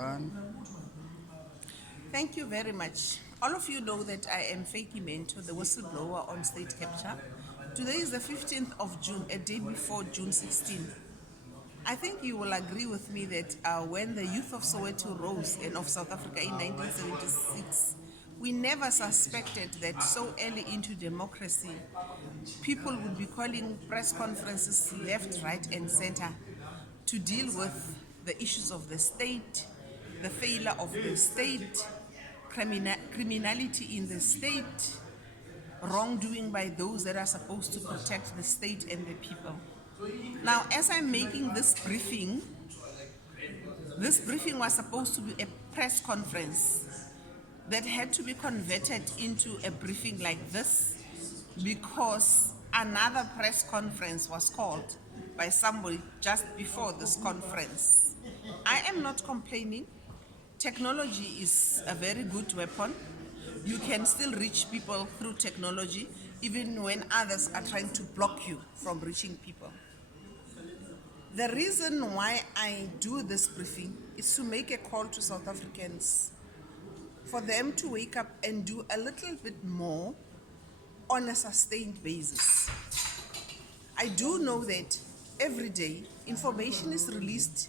one. Thank you very much. All of you know that I am Fakey Mento, the whistleblower on state capture. Today is the 15th of June, a day before June 16th. I think you will agree with me that when the youth of Soweto rose and of South Africa in 1976, we never suspected that so early into democracy, people would be calling press conferences left, right, and center to deal with the issues of the state, the failure of the state, criminality in the state, wrongdoing by those that are supposed to protect the state and the people. Now, as I'm making this briefing was supposed to be a press conference that had to be converted into a briefing like this because another press conference was called by somebody just before this conference. I am not complaining. Technology is a very good weapon. You can still reach people through technology, even when others are trying to block you from reaching people. The reason why I do this briefing is to make a call to South Africans for them to wake up and do a little bit more on a sustained basis. I do know that every day information is released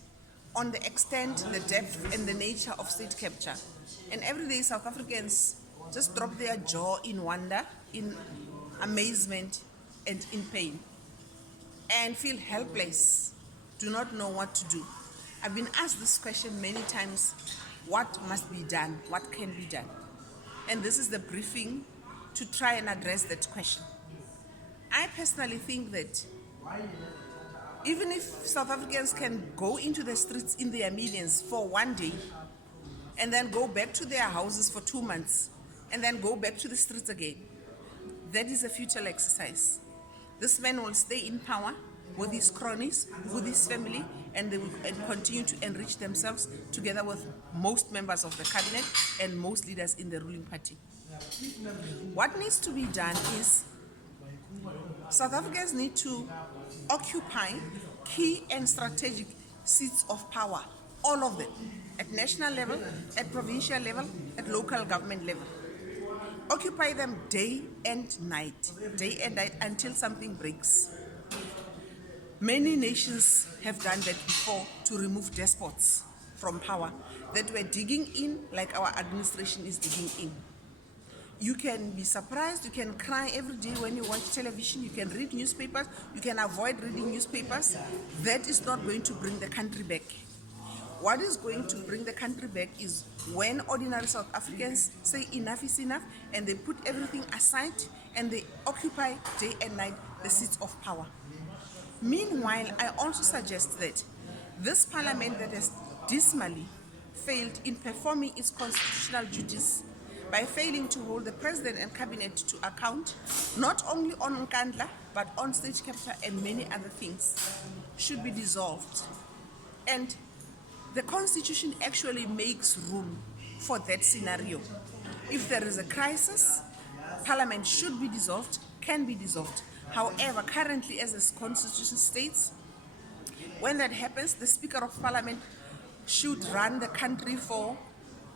on the extent, the depth, and the nature of state capture. And every day South Africans just drop their jaw in wonder, in amazement, and in pain, and feel helpless, do not know what to do. I've been asked this question many times: what must be done? What can be done? And this is the briefing to try and address that question. I personally think that even if South Africans can go into the streets in their millions for one day and then go back to their houses for 2 months and then go back to the streets again, that is a futile exercise. This man will stay in power with his cronies, with his family, and they will continue to enrich themselves together with most members of the cabinet and most leaders in the ruling party. What needs to be done is South Africans need to occupy key and strategic seats of power, all of them, at national level, at provincial level, at local government level. Occupy them day and night until something breaks. Many nations have done that before to remove despots from power that were digging in like our administration is digging in. You can be surprised, you can cry every day when you watch television, you can read newspapers, you can avoid reading newspapers. That is not going to bring the country back. What is going to bring the country back is when ordinary South Africans say enough is enough and they put everything aside and they occupy day and night the seats of power. Meanwhile, I also suggest that this parliament that has dismally failed in performing its constitutional duties by failing to hold the president and cabinet to account, not only on Nkandla, but on state capture and many other things, should be dissolved. And the constitution actually makes room for that scenario. If there is a crisis, parliament should be dissolved, can be dissolved. However, currently, as the constitution states, when that happens, the Speaker of Parliament should run the country for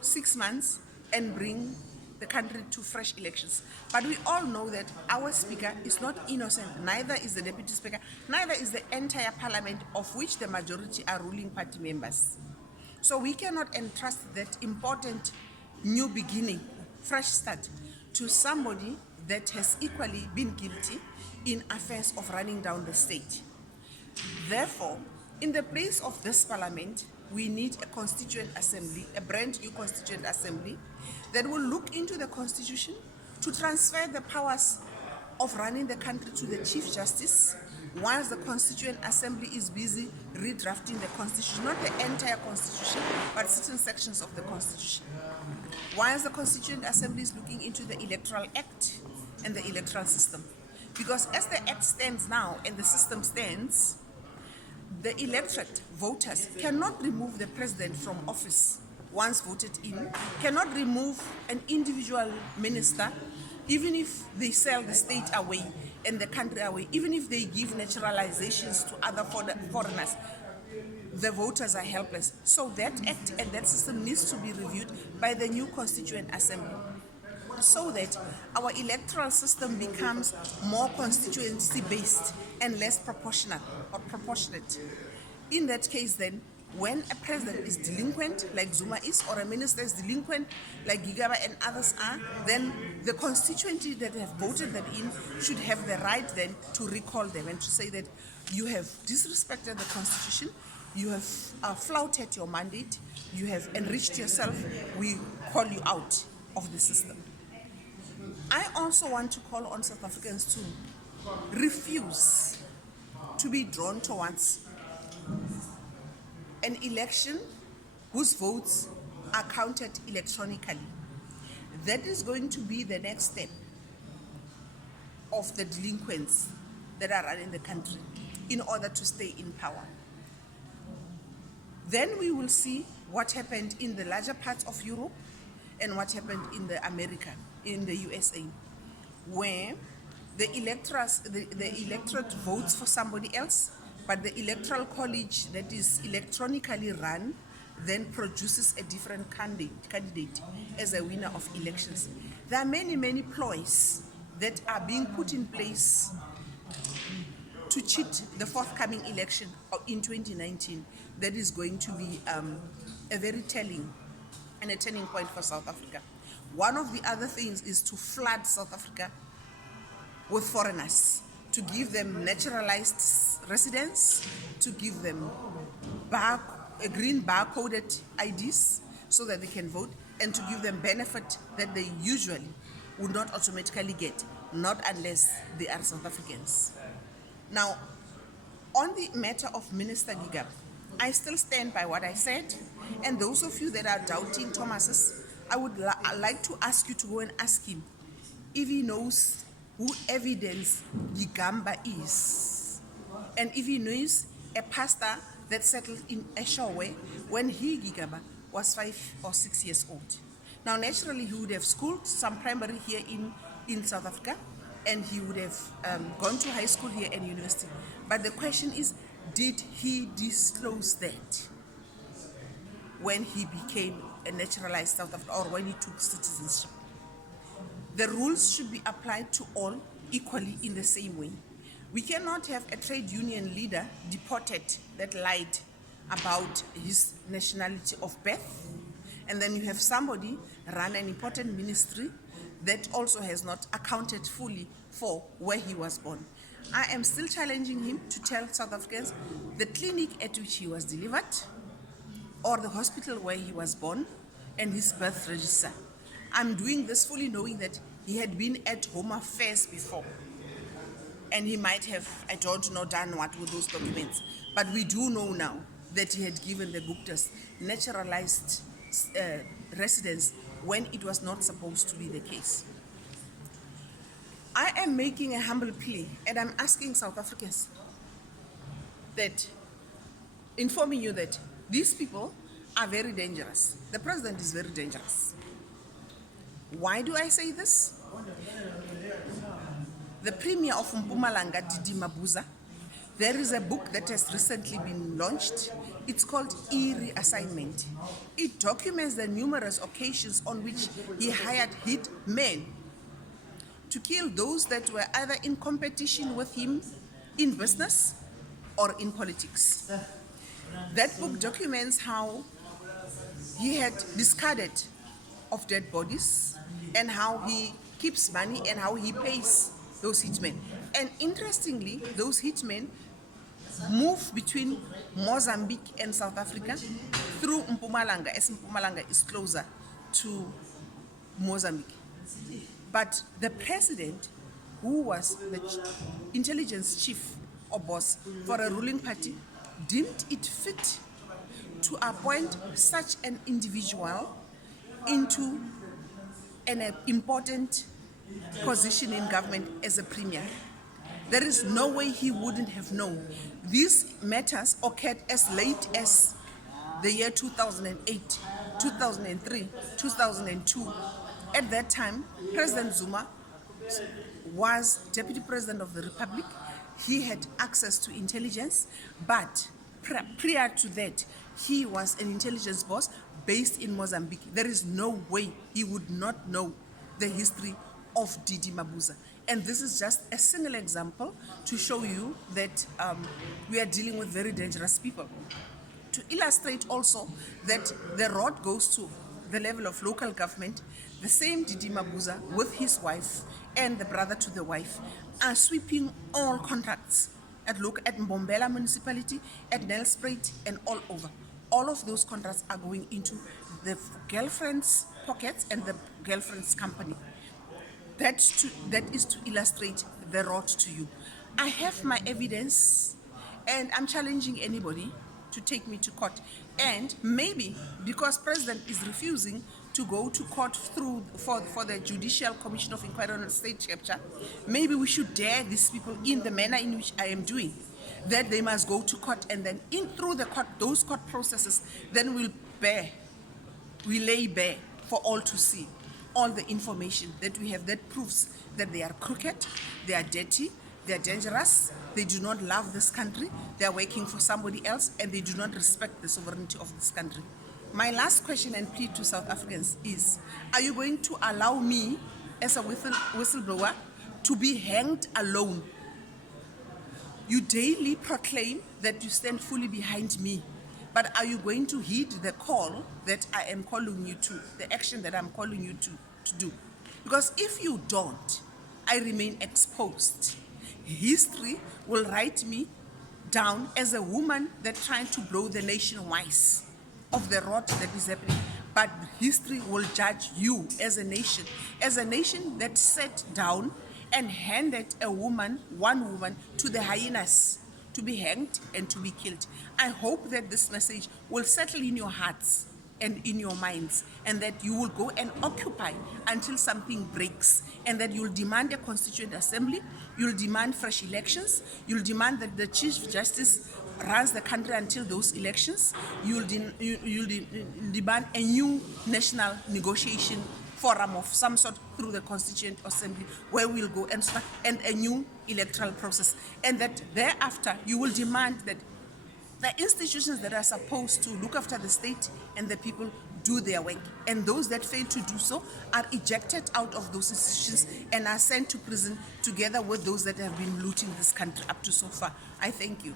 6 months and bring the country to fresh elections. But we all know that our Speaker is not innocent, neither is the Deputy Speaker, neither is the entire Parliament, of which the majority are ruling party members. So we cannot entrust that important new beginning, fresh start, to somebody that has equally been guilty in affairs of running down the state. Therefore, in the place of this parliament, we need a constituent assembly, a brand new constituent assembly that will look into the constitution to transfer the powers of running the country to the Chief Justice, whilst the Constituent Assembly is busy redrafting the Constitution, not the entire Constitution, but certain sections of the Constitution. Whilst the Constituent Assembly is looking into the Electoral Act and the electoral system. Because as the Act stands now and the system stands, the electorate, voters, cannot remove the president from office once voted in, cannot remove an individual minister, even if they sell the state away and the country away, even if they give naturalizations to other foreigners. the voters are helpless. So that act and that system needs to be reviewed by the new Constituent Assembly so that our electoral system becomes more constituency based and less proportional or proportionate. In that case, then, when a president is delinquent, like Zuma is, or a minister is delinquent, like Gigaba and others are, then the constituency that have voted them in should have the right then to recall them and to say that you have disrespected the constitution, you have flouted your mandate, you have enriched yourself, we call you out of the system. I also want to call on South Africans to refuse to be drawn towards an election whose votes are counted electronically. That is going to be the next step of the delinquents that are running the country in order to stay in power. Then we will see what happened in the larger parts of Europe and what happened in the USA, where the electorate votes for somebody else, but the electoral college that is electronically run then produces a different candidate as a winner of elections. There are many, many ploys that are being put in place to cheat the forthcoming election in 2019 that is going to be a very telling and a turning point for South Africa. One of the other things is to flood South Africa with foreigners, to give them naturalized residence, to give them green barcoded IDs so that they can vote, and to give them benefit that they usually would not automatically get, not unless they are South Africans. Now, on the matter of Minister Gigaba, I still stand by what I said, and those of you that are doubting Thomas's, I would like to ask you to go and ask him if he knows who Evidence Gigamba is, and if he knows a pastor that settled in Eshowe when he, Gigaba, was 5 or 6 years old. Now, naturally, he would have schooled some primary here in South Africa, and he would have gone to high school here and university. But the question is, did he disclose that when he became a naturalized South African, or when he took citizenship? The rules should be applied to all equally in the same way. We cannot have a trade union leader deported that lied about his nationality of birth, and then you have somebody run an important ministry that also has not accounted fully for where he was born. I am still challenging him to tell South Africans the clinic at which he was delivered, or the hospital where he was born, and his birth register. I'm doing this fully knowing that he had been at Home Affairs before, and he might have, I don't know, done what with those documents. But we do know now that he had given the Guptas naturalized residence when it was not supposed to be the case. I am making a humble plea, and I'm asking South Africans that, informing you that these people are very dangerous. The president is very dangerous. Why do I say this? The Premier of Mpumalanga, Didi Mabuza, there is a book that has recently been launched. It's called E-Reassignment. It documents the numerous occasions on which he hired hit men to kill those that were either in competition with him in business or in politics. That book documents how he had discarded of dead bodies and how he keeps money and how he pays those hitmen. And interestingly, those hitmen move between Mozambique and South Africa through Mpumalanga, as Mpumalanga is closer to Mozambique. But the president, who was the intelligence chief or boss for a ruling party, deemed it fit to appoint such an individual into an important position in government as a premier. There is no way he wouldn't have known. These matters occurred as late as the year 2008, 2003, 2002. At that time, President Zuma was Deputy President of the Republic. He had access to intelligence, but Prior to that, he was an intelligence boss based in Mozambique. There is no way he would not know the history of Didi Mabuza. And this is just a single example to show you that we are dealing with very dangerous people. To illustrate also that the rod goes to the level of local government, the same Didi Mabuza with his wife and the brother to the wife are sweeping all contracts at Mbombela municipality, at Nelspruit, and all over. All of those contracts are going into the girlfriend's pockets and the girlfriend's company. That is to illustrate the rod to you. I have my evidence, and I'm challenging anybody to take me to court. And maybe because President is refusing to go to court for the Judicial Commission of Inquiry on State Capture, maybe we should dare these people in the manner in which I am doing, that they must go to court, and then through the court, those court processes, then we lay bare for all to see all the information that we have that proves that they are crooked, they are dirty, they are dangerous, they do not love this country, they are working for somebody else, and they do not respect the sovereignty of this country. My last question and plea to South Africans is, are you going to allow me as a whistleblower to be hanged alone? You daily proclaim that you stand fully behind me, but are you going to heed the call that I am calling you to, the action that I'm calling you to do? Because if you don't, I remain exposed. History will write me down as a woman that trying to blow the nation wise of the rot that is happening. But history will judge you as a nation that sat down and handed one woman to the hyenas to be hanged and to be killed. I hope that this message will settle in your hearts and in your minds, and that you will go and occupy until something breaks, and that you'll demand a constituent assembly, you'll demand fresh elections, you'll demand that the Chief Justice runs the country until those elections, you'll demand a new national negotiation forum of some sort through the Constituent Assembly, where we'll go and start, and a new electoral process, and that thereafter you will demand that the institutions that are supposed to look after the state and the people do their work, and those that fail to do so are ejected out of those institutions and are sent to prison together with those that have been looting this country up to so far. I thank you.